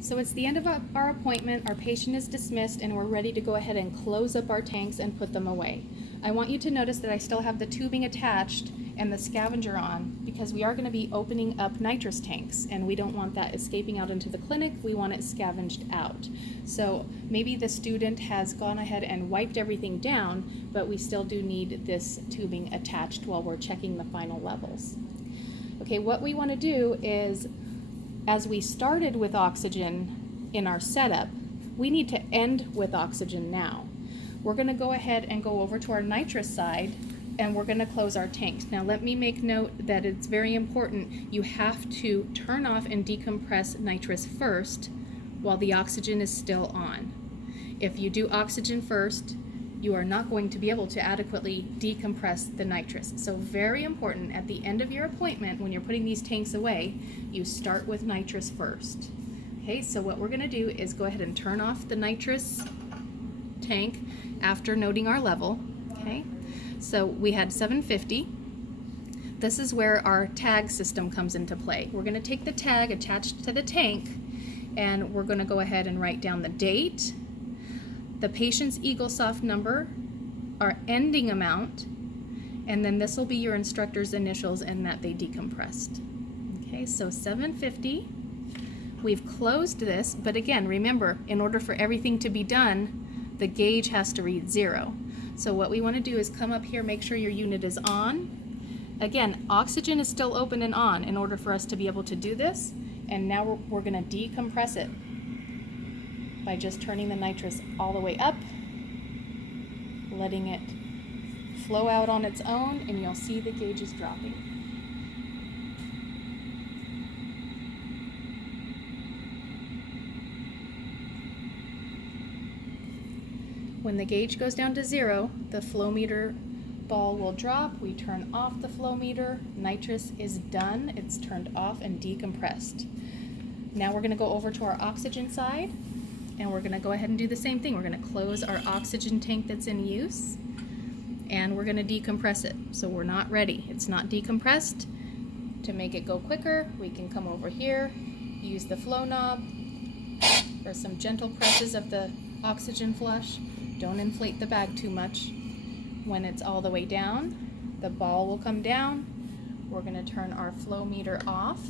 So it's the end of our appointment, our patient is dismissed, and we're ready to go ahead and close up our tanks and put them away. I want you to notice that I still have the tubing attached and the scavenger on because we are going to be opening up nitrous tanks and we don't want that escaping out into the clinic, we want it scavenged out. So maybe the student has gone ahead and wiped everything down, but we still do need this tubing attached while we're checking the final levels. Okay, what we want to do is, as we started with oxygen in our setup, we need to end with oxygen now. We're going to go ahead and go over to our nitrous side and we're going to close our tanks. Now let me make note that it's very important. You have to turn off and decompress nitrous first while the oxygen is still on. If you do oxygen first, you are not going to be able to adequately decompress the nitrous. So very important, at the end of your appointment, when you're putting these tanks away, you start with nitrous first. Okay, so what we're going to do is go ahead and turn off the nitrous tank after noting our level. Okay, so we had 750. This is where our tag system comes into play. We're going to take the tag attached to the tank and we're going to go ahead and write down the date, the patient's EagleSoft number, our ending amount, and then this will be your instructor's initials and that they decompressed. Okay, so 750. We've closed this, but again, remember, in order for everything to be done, the gauge has to read 0. So what we want to do is come up here, make sure your unit is on. Again, oxygen is still open and on in order for us to be able to do this, and now we're going to decompress it by just turning the nitrous all the way up, letting it flow out on its own, and you'll see the gauge is dropping. When the gauge goes down to 0, the flow meter ball will drop. We turn off the flow meter. Nitrous is done. It's turned off and decompressed. Now we're going to go over to our oxygen side, and we're going to go ahead and do the same thing. We're going to close our oxygen tank that's in use, and we're going to decompress it. So we're not ready. It's not decompressed. To make it go quicker, we can come over here, use the flow knob, or some gentle presses of the oxygen flush. Don't inflate the bag too much. When it's all the way down, the ball will come down. We're going to turn our flow meter off.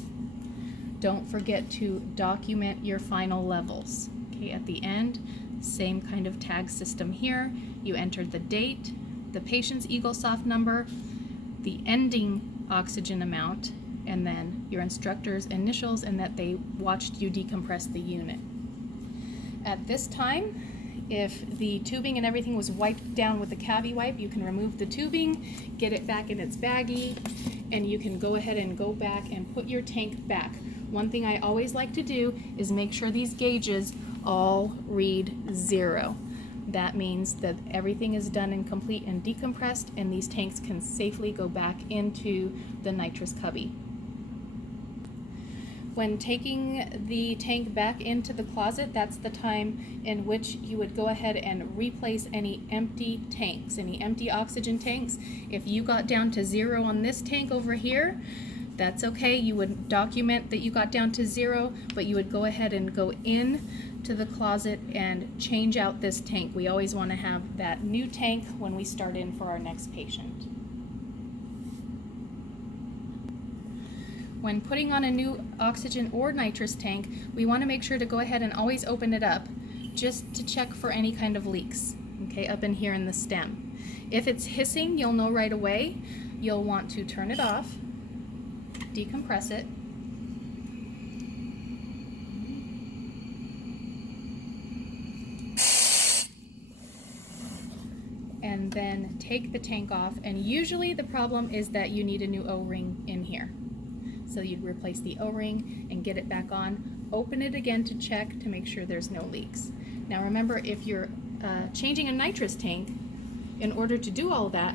Don't forget to document your final levels. Okay, at the end, same kind of tag system here. You enter the date, the patient's EagleSoft number, the ending oxygen amount, and then your instructor's initials and that they watched you decompress the unit. At this time, if the tubing and everything was wiped down with the cavi wipe, you can remove the tubing, get it back in its baggie, and you can go ahead and go back and put your tank back. One thing I always like to do is make sure these gauges all read 0. That means that everything is done and complete and decompressed, and these tanks can safely go back into the nitrous cubby. When taking the tank back into the closet, that's the time in which you would go ahead and replace any empty tanks, any empty oxygen tanks. If you got down to 0 on this tank over here, that's okay. You would document that you got down to 0, but you would go ahead and go in to the closet and change out this tank. We always want to have that new tank when we start in for our next patient. When putting on a new oxygen or nitrous tank, we want to make sure to go ahead and always open it up just to check for any kind of leaks, okay, up in here in the stem. If it's hissing, you'll know right away. You'll want to turn it off, decompress it, and then take the tank off. And usually the problem is that you need a new O-ring in here. So you'd replace the O-ring and get it back on. Open it again to check to make sure there's no leaks. Now remember, if you're changing a nitrous tank, in order to do all that,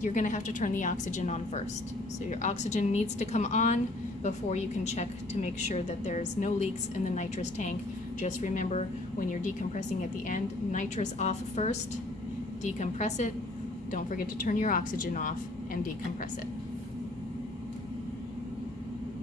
you're going to have to turn the oxygen on first. So your oxygen needs to come on before you can check to make sure that there's no leaks in the nitrous tank. Just remember, when you're decompressing at the end, nitrous off first, decompress it. Don't forget to turn your oxygen off and decompress it.